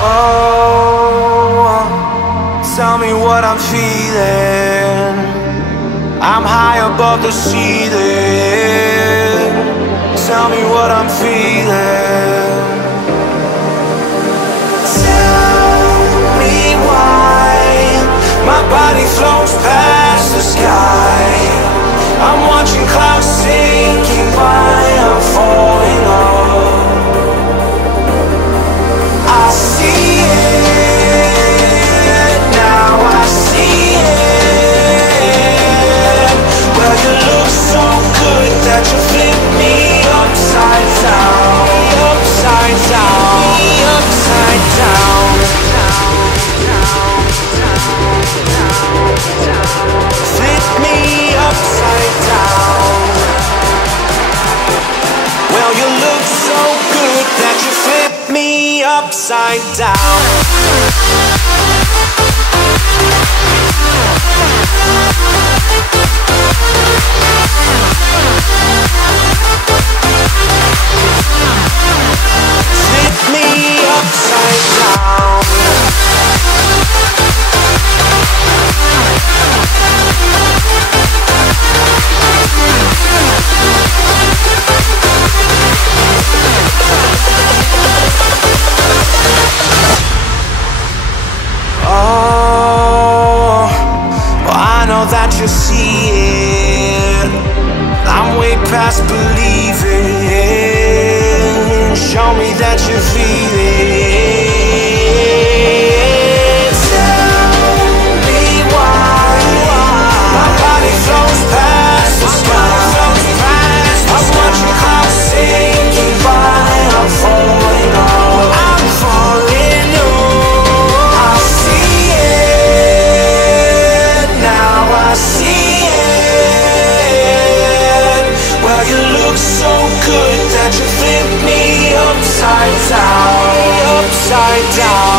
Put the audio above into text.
Oh, tell me what I'm feeling. I'm high above the ceiling. Tell me what I'm feeling. Tell me why my body floats past the sky. I'm watching clouds sinking by. I'm falling off. I see it now. I see it. Well, you look so good that you flip me upside down. Upside down. Upside down. Flip me upside down. Well, you look so good that you flip me upside down. Flip me upside down. Oh, well, I know that you see it. I'm way past believing. Show me that you feel it. Tell me why my body flows past the sky. I'm watching clouds sinking by. I'm falling on. I'm falling on. I see it now. I see it. Well, you look so good that you flip me upside down. Upside down.